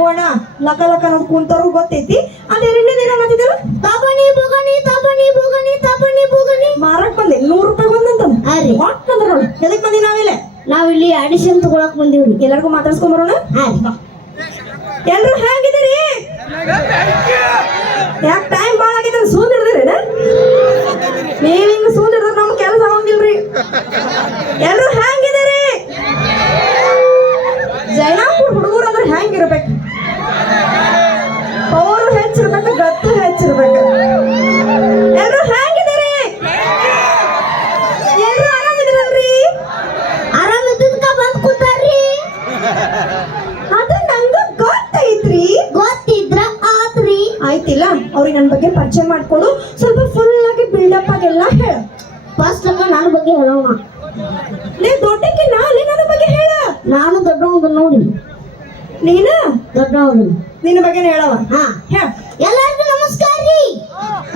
ಹೋಣ ಲಕ ಲಕ ಅನ್ನೋದು ಕುಂತವ್ರು ಗೊತ್ತೈತಿ. ಅದ ಎರಡನೇದು ಏನ ಅನ್ನತ್ತಿದ್ರು? ತಬಣಿ ಬುಗಣಿ ತಬಣಿ ಬುಗಣಿ ತಬಣಿ ಬುಗಣಿ ಮಾರಕ್ ಬಂದೆ 100 ರೂಪಾಯಿ ಒಂದಂತ ಕೊಟ್ಟಂದ್ರ ನೋಡಿ. ಎದಕ್ ಬಂದಿ ನಾವಿಲ್ಲ? ನಾವಿಲ್ಲಿ ಅಡಿಷನ್ ತಗೊಳಕ್ ಬಂದಿವ್ರಿ. ಎಲ್ಲರಿಗೂ ಮಾತಾಡ್ಸ್ಕೊಂಡ್ ಬರೋಣ. ಎಲ್ರು ಹೇಗಿದ್ದೀರಿ? ಯಾಕೆ ಟೈಮ್ ಭಾಳ ಆಗಿದ್ರೆ ಸೂದ್ ಹಿಡ್ದಿರೇನ? ನೀವ್ ಹಿಂಗ ಸೂದ್ ಹಿಡಿದ್ರೆ ನಮ್ ಕೆಲಸ ಆಗಂಗಿಲ್ರಿ. ಎಲ್ರು ಹೆಂಗಿದ್ದೀರಿ? ಜೈನಾಪುರ ಹುಡುಗರು ಅಂದ್ರೆ ಹೆಂಗಿರ್ಬೇಕು? ಅವರು ಹೆಚ್ಚಿರ್ಬೇಕು, ಗತ್ತು ಹೆಚ್ಚಿರ್ಬೇಕು. ಎಲ್ರು ಹೆಂಗಿದ್ದೀರಿ? ಎಲ್ರು ಆರಾಮಿದ್ದೀರಲ್ರಿ? ಆರಾಮಿದ್ದಕ್ಕ ಬಂದ್ ಕೂತಾರ್ರಿ. ಅದು ನಂಗ ಗೊತ್ತೈತ್ರಿ. ಗೊತ್ತಿದ್ರ ಆತ್ರಿ. ಆಯ್ತಿಲ್ಲ, ಅವ್ರಿಗೆ ನನ್ನ ಬಗ್ಗೆ ಪರಿಚಯ ಮಾಡ್ಕೊಡು. ಸ್ವಲ್ಪ ಫುಲ್ ಆಗಿ ಬಿಲ್ಡಪ್ ಆಗೆಲ್ಲ ಹೇಳ. ಫಸ್ಟ್ ನನ್ನ ಬಗ್ಗೆ ಹೇಳೋಣ. ಲೇ ದೊಡ್ಡಕ್ಕೆ ನಾಳೆ ನನ್ನ ಬಗ್ಗೆ ಹೇಳ. ನಾನು ದೊಡ್ಡವನು ನೋಡಿ. ನೀನ ದೊಡ್ಡವನು. ನಿನ್ನ ಬಗ್ಗೆ ಹೇಳವ. ಹೇಳ. ಎಲ್ಲರಿಗೂ ನಮಸ್ಕಾರ ರೀ.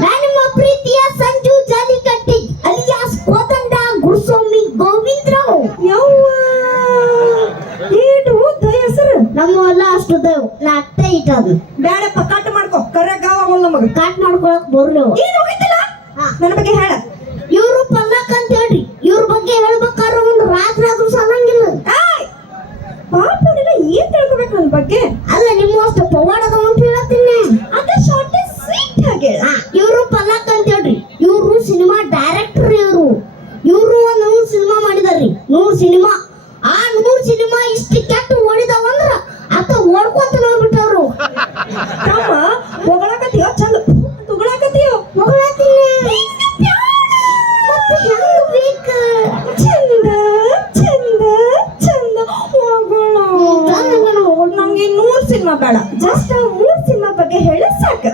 ನಾನು ನಿಮ್ಮ ಪ್ರೀತಿಯ ಸಂಜು ಜಾಲಿಕಟ್ಟಿ ಅಲಿಯಾಸ್ ಕೋದಂಡ ಗುರುಸ್ವಾಮಿ ಗೋವಿಂದರಾವ್. ಯವ್ವ ಈಟು ಉದ್ದ ಹೆಸರು. ನಮ್ಮ ಎಲ್ಲ ಅಷ್ಟು ದೇವ್ ನಾ ಅಟ್ಟೆ ಇಟ್ಟದು. ಬೇಡಪ್ಪ ಕಟ್ ಮಾಡ್ಕೊ. ಕರೆ ಗಾವಾಗಲ್ಲ ನಮಗೆ. ಕಟ್ ಮಾಡ್ಕೊಳಕ್ ಬರ್ಲಿ. ಏನು ಹೋಗಿದ್ದಿಲ್ಲ? ನನ್ನ ಬಗ್ಗೆ ಹೇಳ. ಇವ್ರು ಪಲ್ಲಕ್ ಅಂತ ಹೇಳ್ರಿ. ಇವ್ರ ಬಗ್ಗೆ ಹೇಳ್ಬೇಕಾದ್ರೆ ಒಂದು ರಾತ್ರಿ ಆದ್ರೂ ಸಾಲಂಗಿಲ್ಲ. ಪಾಪ ಏನ್ ತಿಳ್ಕೊಬೇಕು ನನ್ನ ಬಗ್ಗೆ? ಅಲ್ಲ ನಿಮ್ಮ ಅಷ್ಟು ಪವಾಡದ ಅಂತ ಹೇಳ್ತೀನಿ. ಅದ ಶಾರ್ಟ್ ಸ್ವೀಟ್ ಹಾಗೆ. ಇವ್ರು ಪಲ್ಲಕ್ ಅಂತ ಹೇಳ್ರಿ. ಇವ್ರು ಸಿನಿಮಾ ಡೈರೆಕ್ಟರ್. ಇವ್ರು ಒಂದು 100 ಸಿನಿಮಾ ಮಾಡಿದಾರ್ರಿ. 100 ಸಿನಿಮಾ. ಆ 100 ಸಿನಿಮಾ ಇಷ್ಟು ಕೆಟ್ಟ ಓಡಿದಾವಂದ್ರ ಅತ್ತ ಓಡ್ಕೊಂತ ನೋಡ್ಬಿಟ್ಟವ್ರು. ತಮ್ಮ ಹೊಗಳಕತ್ತೀಯೋ? ಚಂದ ಹೊಗಳಕತ್ತೀಯೋ? ಹೊಗಳತ್ತೀನಿ. ಮತ್ತೆ ಹೆಂಗ ಬೇಕ? ಚಂದ ಚಂದ ಚಂದ ಹೊಗಳ. ನಮ್ಗೆ 100 ಸಿನಿಮಾ ಬೇಡ. ಜಸ್ಟ್ 3 ಸಿನಿಮಾ ಬಗ್ಗೆ ಹೇಳಿ ಸಾಕು.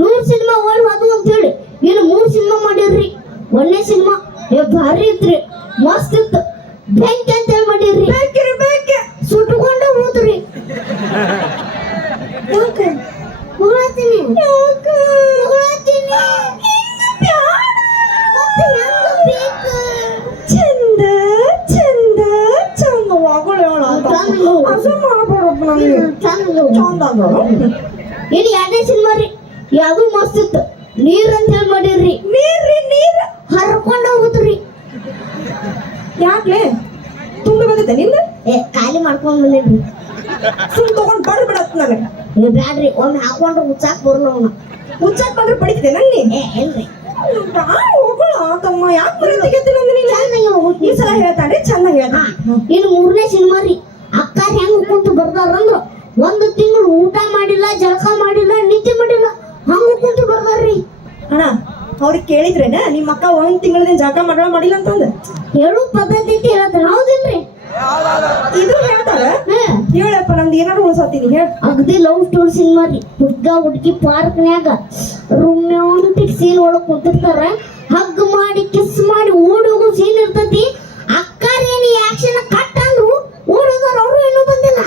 100 ಸಿನಿಮಾ ಓಡಿ ಹೋದ್ವು ಅಂತ ಹೇಳಿ ಇನ್ನು 3 ಸಿನಿಮಾ ಮಾಡಿರ್ರಿ. 1ನೇ ಸಿನಿಮಾ ಭಾರಿ ಇತ್ರಿ, ಮಸ್ತ್ ಇತ್ತು. ಬೆಂಕಿ ಅಂತ ಹೇಳಿ ಮಾಡಿರ್ರಿ. ಬೇಕ್ರಿ ಬೇಕೆ ಸುಟ್ಕೊಂಡು ಹೋದ್ರಿ. ಯಾಕೆ ಹೊಗಳತ್ತೀನಿ. ಯಾಕೆ ಹೊಗಳತ್ತೀನಿ. ಮತ್ತೆ ಹೆಂಗ ಬೇಕ? ಚಂದ ಚಂದ ಚಂದ ಹೊಗಳ. ಅಸ ಮಾಡ್ಬೇಡಪ್ಪ ನನಗೆ. ಚಂದ ನೋಡು. ಇಲ್ಲಿ 2ನೇ ಸಿನಿಮಾ ರೀ. ಯಾವುದು ಮಸ್ತ್ ಇತ್ತು. ನೀರ್ ಅಂತ ಹೇಳಿ ಮಾಡಿರ್ರಿ. ನೀರ್ರಿ ನೀರ್ ಹರ್ಕೊಂಡು ಹೋಗುದ್ರಿ. ಯಾಕ್ಲೆ ತುಂಬ ಬಂದಿದ್ದೆ ನಿಂದ? ಖಾಲಿ ಮಾಡ್ಕೊಂಡ್ ಬಂದಿದ್ರಿ. ಸುಮ್ ತಗೊಂಡ್ ಬಡ್ಬಿಡತ್ ನನಗೆ. ಬ್ಯಾಡ್ರಿ, ಒಮ್ಮೆ ಹಾಕೊಂಡ್ರೆ ಹುಚ್ಚಾಕ್ ಬರಲ್ಲ ಅವನು. ಹುಚ್ಚಾಕ್ ಬಂದ್ರೆ ಬಡಿತಿದ್ದೆ ನಲ್ಲಿ. ಎಲ್ರಿ ಹೋಗೋಣ ತಮ್ಮ. ಯಾಕೆ ಬರೀ ತೆಗೆತಿಲ್ಲ ಅಂದ್ರೆ ನೀನು? ಈ ಸಲ ಹೇಳ್ತಾಡ್ರಿ, ಚಂದ ಹೇಳ್ತಾ. ಇನ್ನು 3ನೇ ಸಿನಿಮಾ ರೀ. ಅಕ್ಕಾರ ಹೆಂಗ್ ಕುಂತು ಬರ್ದಾರಂದ್ರ 1 ತಿಂಗಳು ಊಟ ಮಾಡಿಲ್ಲ, ಜಳಕ ಮಾಡಿಲ್ಲ, ನಿದ್ದೆ ಮಾಡಿಲ್ಲ, ಹಂಗ ಕುಂತು ಬರ್ದಾರ್ರಿ. ಅಣ್ಣ ಅವ್ರಿಗೆ ಕೇಳಿದ್ರೇನ ನಿಮ್ಮ ಅಕ್ಕ 1 ತಿಂಗಳದಿಂದ ಜಾಗ ಮಾಡಿಲ್ಲ ಅಂತಂದ? ಹೇಳು ಪದ್ಧತಿ ಅಂತ ಹೇಳ್ತಾನೆ. ಹೌದಿಲ್ರಿ? ಇದು ಹೇಳ್ತಾರ. ಹೇಳಪ್ಪ, ನಮ್ದು ಏನಾರು ಉಳ್ಸತ್ತೀನಿ ಹೇಳ. ಅಗದಿ ಲವ್ ಸ್ಟೋರಿ ಸಿನಿಮಾ ರೀ. ಹುಡುಗಿ ಪಾರ್ಕ್ನ್ಯಾಗ ರೊಮ್ಯಾಂಟಿಕ್ ಸೀನ್ ಒಳಗ್ ಕುಂತಿರ್ತಾರ. ಹಗ್ ಮಾಡಿ ಕಿಸ್ ಮಾಡಿ ಓಡಿ ಹೋಗೋ ಸೀನ್ ಇರ್ತತಿ. ಅಕ್ಕಾರ ಏನಿ ಆಕ್ಷನ್ ಕಟ್ ಅಂದ್ರು ಓಡೋದವ್ರು ಅವ್ರು ಇನ್ನೂ ಬಂದಿಲ್ಲ.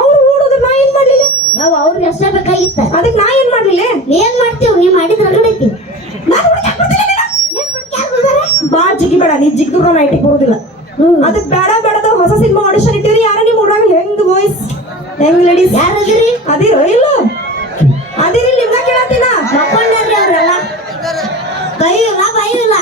ಅವ್ರು ಓಡೋದ್ರ ನಾ ಏನ್ ಮಾಡ್ಲಿಲ್ಲ? ಯಾವ ಅವ್ರಿಗೆ ಅಷ್ಟೇ ಬೇಕಾಗಿತ್ತ. ಅದಕ್ಕೆ ನಾ ಏನ್ ಮಾಡ್ಲಿಲ್ಲ? ಏನ್ ಮಾಡ್ತೀವಿ? ನೀವ್ ಮಾಡಿದ್ರ ರಗಡೈತಿ. ಬಾ ಜಿಗಿಬೇಡ. ನೀ ಜಿಗ್ದು ನಾ ಐಟಿಗೆ ಬರೋದಿಲ್ಲ. ಅದಕ್ಕೆ ಬೇಡ ಬೇಡದ ಹೊಸ ಸಿನಿಮಾ ಆಡಿಷನ್ ಇಟ್ಟಿರಿ. ಯಾರ ನಿಮ್ ಊರಾಗ ಹೆಂಗ್ ಬಾಯ್ಸ್ ಹೆಂಗ್ ಲೇಡೀಸ್ ಯಾರದಿರಿ? ಅದಿರೋ ಇಲ್ಲ? ಅದಿರಿ ನಿಮ್ಗ ಕೇಳತ್ತೀನ. ಮಕ್ಕೊಂಡ್ರಿ ಅವ್ರೆಲ್ಲ. ಕೈ ಇಲ್ಲ ಬಾಯಿ ಇಲ್ಲ.